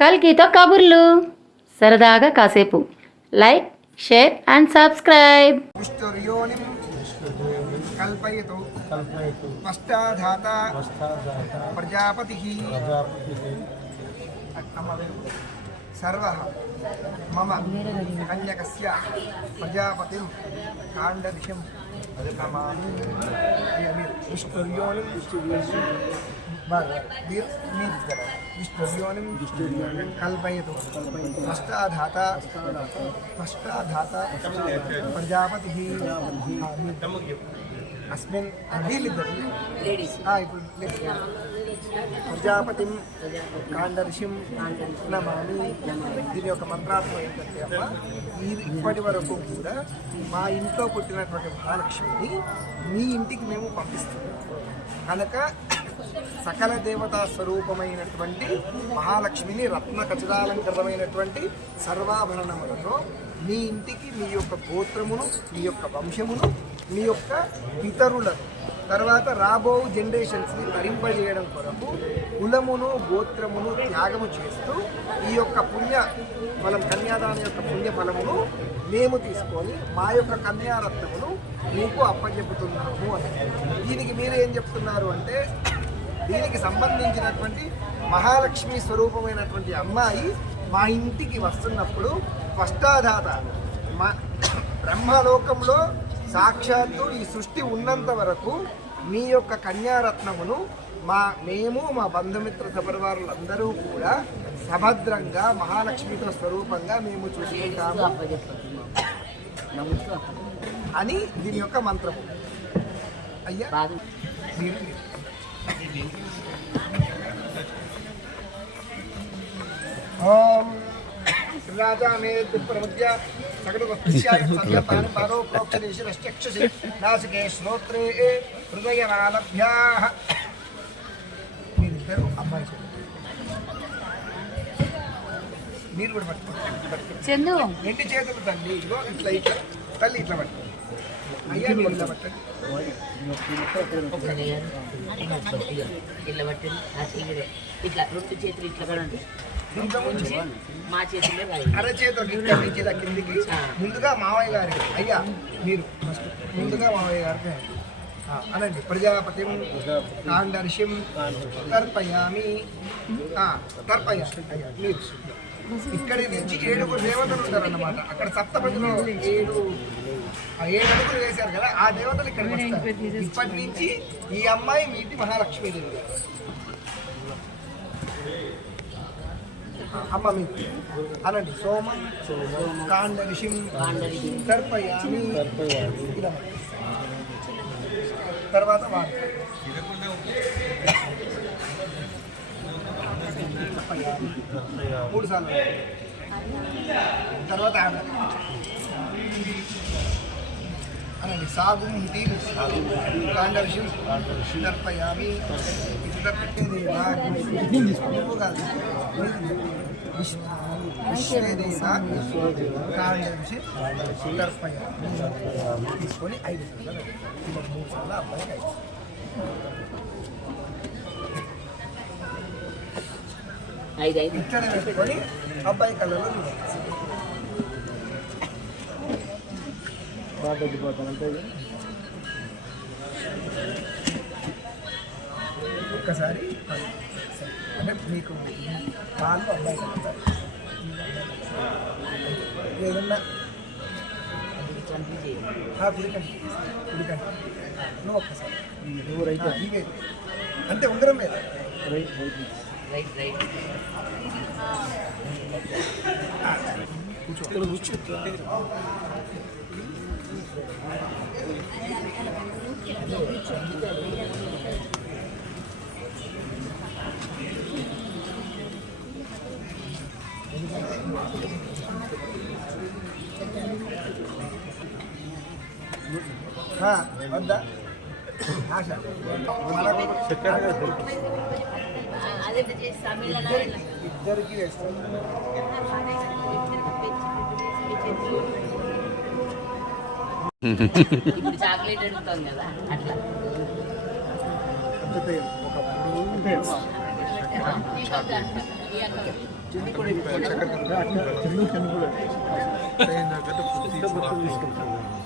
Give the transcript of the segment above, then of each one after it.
కల్కితో కబుర్లు సరదాగా కాసేపు. Like, share and subscribe. కల్పయతు పశ్చాధాత ప్రజాపతి సర్వః మమ కన్యకస్య ప్రజాపతిం కాండదిశం నమామి. విష్ణుర్యోనిం విష్ణుర్యోనిం కల్పయతు పశ్చాధాత ప్రజాపతి అస్మిన్ ప్రజాపతిం కాండర్షిం నమామి. దీని యొక్క మంత్రార్థం ఏంటంటే అమ్మ, ఇప్పటి వరకు కూడా మా ఇంట్లో పుట్టినటువంటి మహాలక్ష్మిని మీ ఇంటికి మేము పంపిస్తున్నాం కనుక సకల దేవతా స్వరూపమైనటువంటి మహాలక్ష్మిని రత్న ఖచ్చితాలంకృతమైనటువంటి సర్వాభరణములతో మీ ఇంటికి మీ యొక్క గోత్రమును, మీ యొక్క వంశమును, మీ యొక్క పితరులను, తర్వాత రాబో జనరేషన్స్ని తరింపజేయడం కొరకు కులమును, గోత్రమును త్యాగము చేస్తూ ఈ యొక్క మనం కన్యాదానం యొక్క పుణ్య ఫలమును మేము తీసుకొని మా యొక్క కన్యారత్నమును మీకు అప్పచెప్పుతున్నాము అని. దీనికి మీరు ఏం చెప్తున్నారు అంటే, దీనికి సంబంధించినటువంటి మహాలక్ష్మి స్వరూపమైనటువంటి అమ్మాయి మా ఇంటికి వస్తున్నప్పుడు పశ్చాధాత బ్రహ్మలోకంలో సాక్షాత్తు ఈ సృష్టి ఉన్నంత వరకు మీ యొక్క కన్యారత్నమును మేము మా బంధుమిత్ర సపరివారులందరూ కూడా సభద్రంగా మహాలక్ష్మితో స్వరూపంగా మేము చూసుకుంటాము అని దీని యొక్క మంత్రము. అయ్యా ఓం రాజా మే ప్రముద్య సగటుపరోక్షక్షి నాసికే శ్రోత్రే హృదయమాలభ్యా. మీరిద్దరు అమ్మాయి మీరు కూడా పట్టుకోండి. రెండు చేతులు తల్లి ఇదిగో ఇట్లా ఇట్లా తల్లి ఇట్లా పట్టుకోండి. అయ్యా మీరు ఇట్లా పట్టండి. ఇట్లా రెండు చేతులు ఇట్లా పడండి. మా చేతుల్లో అరచేతులు ఇక్కడి నుంచి ఇలా కిందికి ముందుగా మావయ్య గారికి. అయ్యా మీరు ఫస్ట్ ముందుగా మావయ్య గారికి అనండి. ప్రజాపతి కాండర్షిం తర్పయామి. తర్పయా అయ్యా మీరు ఇక్కడి నుంచి 7 దేవతలు ఉంటారన్నమాట. అక్కడ సప్తపదిలో 7 అడుగులు వేశారు కదా, ఆ దేవతలు ఇక్కడికి వస్తారు. ఇప్పటి నుంచి ఈ అమ్మాయి మీ ఇంటి మహాలక్ష్మీదేవి గారు. అమ్మ మీకు అనండి. సోమం కాండరిషిం తర్పయామి. తర్వాత వారు 3 సార్లు. తర్వాత అనండి. సాగుం ఇది కాండరిషిం తర్పయామి. తీసుకొని 5 సార్లు 3 సార్లు అబ్బాయికి 5. ఇక్కడ పెట్టుకొని అబ్బాయి కళ్ళలో బాగా తగ్గిపోతాను. ఒక్కసారి అంటే మీకు పాలు అబ్బాయి కలుగుతారు. ఏదన్నా గుడికండి నువ్వు ఒక్కసారి ఇవే అంటే ఉంగరం మీద కూర్చో. వద్దా ఆశ ఇద్దరికి వేస్తాం. ఇప్పుడు చాక్లెట్ అడుగుతాం కదా అట్లా ఒకప్పుడు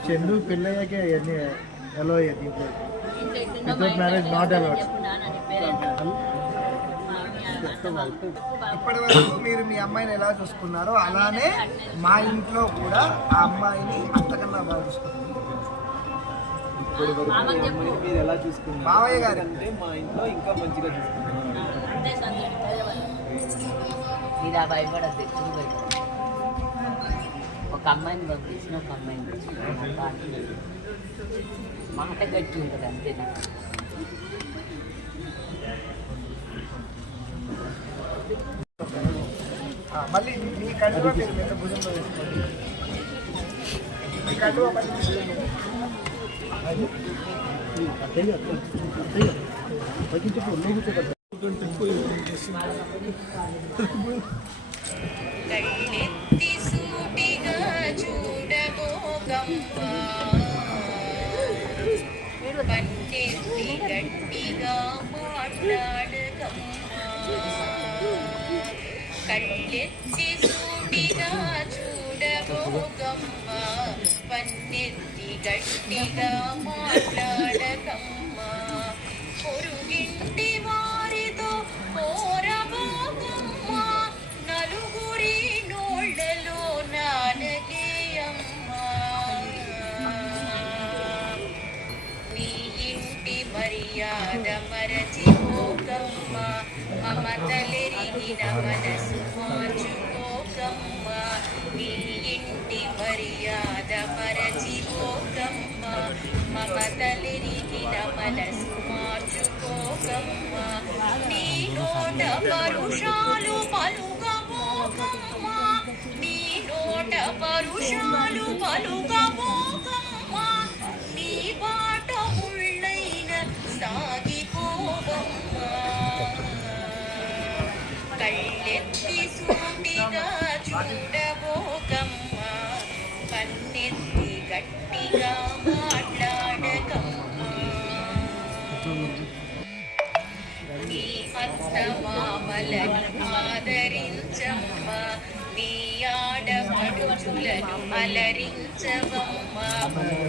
చెండు పెళ్ళయ్యాకే అవన్నీ ఎలా అయ్యాయి వితౌట్ మ్యారేజ్ నాట్ అలౌడ్. ఇప్పటి వరకు మీరు మీ అమ్మాయిని ఎలా చూసుకున్నారో అలానే మా ఇంట్లో కూడా ఆ అమ్మాయిని అంతకన్నా బాగా చూసుకున్నారు. మీరు ఎలా చూసుకున్నారు మావయ్య గారు అంటే మా ఇంట్లో ఇంకా మంచిగా చూసుకున్నారు. ఇలా భయపడద్దు, ఎప్పుడు భయపడదు. ఒక అమ్మాయిని పంపించిన ఒక అమ్మాయిని పంపించిన మాట గట్టి ఉంటుంది అంతేనా. మళ్ళీ మీ కండువ మీరు మీద భుజంలో వేసుకోండి. మీ కండువ మళ్ళీ కళ్ళెత్తి సూటిగా చూడబోకమ్మ, పన్నెత్తి గట్టిగా మాట్లాడకమ్మ. కళ్ళెత్తి సూటిగా చూడబోకమ్మ, పన్నెత్తి గట్టిగా మాట్లాడకమ్మ. పొరుగింటి వారితో పోరబోకమ్మ, నలుగురి నోళ్ళలో నానగే అమ్మ. నీ ఇంటి మర్యాద మరచిపోకమ్మ, మమతలెరిగిన మనసు మార్చుకోకమ్మ. నీ ఇంటి మర్యాద మరచిపోకమ్మ, మమతలెరిగిన మనసు మార్చుకోకమ్మ. నీ నోట పరుషాలు పలుకబోకమ్మ, నీ నోట పరుషాలు పలుకబోకమ్మ. నీ బాట ముళ్ళైన సాగిపోకమ్మ. కళ్ళెత్తి సూటిగా చూడబోకమ్మ, కన్నెత్తి గట్టిగా మాట్లాడకమ్మ. నీ అత్త మామలను ఆదరించమ్మ, నీ ఆడపడుచులను అలరించవమ్మ.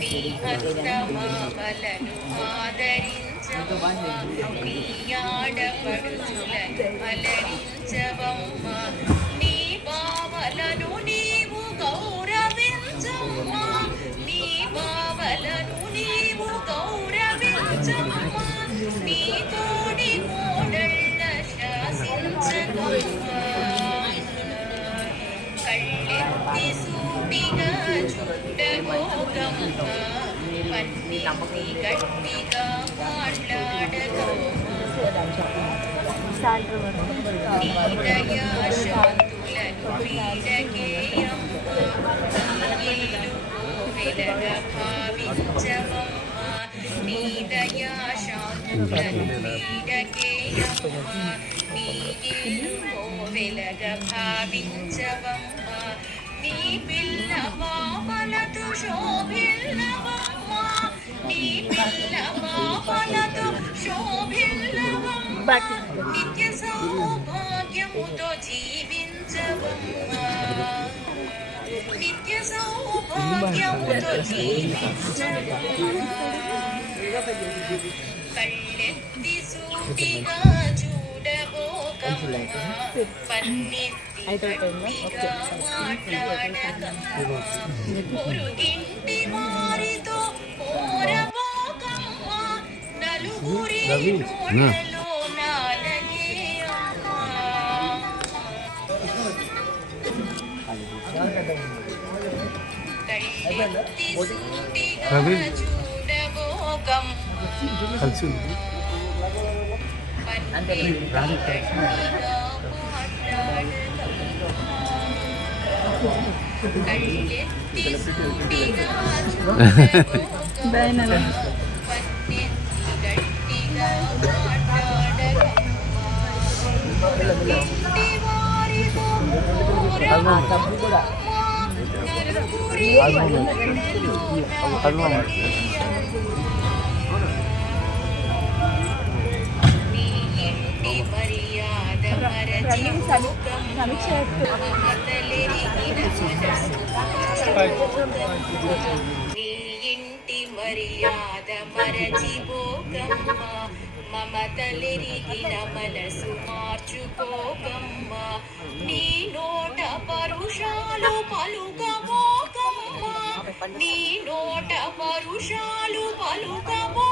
నీ అత్త మామలను ఆదరించమ్మ, నీ ఆడపడుచులను అలరించవమ్మ. నీ బావలను నీవు గౌరవించమ్మ, నీ బావలను నీవు గౌరవించమ్మ. నీ తోడి కోడళ్ళ శాసించకమ్మ. కళ్ళెత్తి సూటిగా చూడబోకమ్మ, పన్నెత్తి గట్టిగా మాట్లాడకమ్మ. నీ దయా శాంతులను వీడకేయమ్మ, నీ ఇల్లు కోవెలగా భావించవమ్మ. నీ దయా శాంతులను వీడకేయమ్మ, నీ ఇల్లు కోవెలగా భావించవమ్మ. నీ పిల్ల పాపలతో శోభిల్లవమ్మ, నీ పిల్ల పాపలతో శోభిల్లవమ్మ. నిత్య సౌభాగ్యముతో జీవించవమ్మ, నిత్య సౌభాగ్యముతో జీవించవమ్మ. కళ్ళెత్తి సూటిగా చూడబోకమ్మ, పన్నెత్తి గట్టిగా మాట్లాడకమ్మ. పొరుగింటి వారితో పోరబోకమ్మ, నలుగురి నోళ్ళలో నాలగే అమ్మ. కళ్ళెత్తి సూటిగా చూడబోకమ్మ, పన్నెత్తి గట్టిగా కళ్ళెత్తి సూటిగా చూడబోకమ్మ, పన్నెత్తి గట్టిగా మాట్లాడకమ్మ. పొరుగింటి వారితో పోరబోకమ్మ, నలుగురి నోళ్ళలో నాలగే అమ్మ. నీ ఇంటి మర్యాద నీ ఇంటి మర్యాద మరచిపోకమ్మ మమతలెరిగిన మనసు మార్చుకోకమ్మ నీ నోట పరుషాలు పలుకమోకమ్మ నీ నోట పరుషాలు పలుకమో